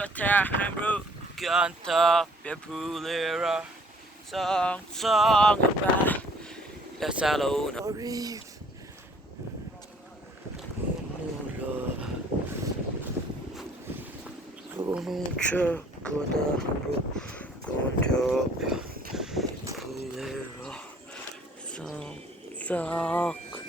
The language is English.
Kata hamburg ganta pepulera song about the salon kata hamburg ganta pepulera song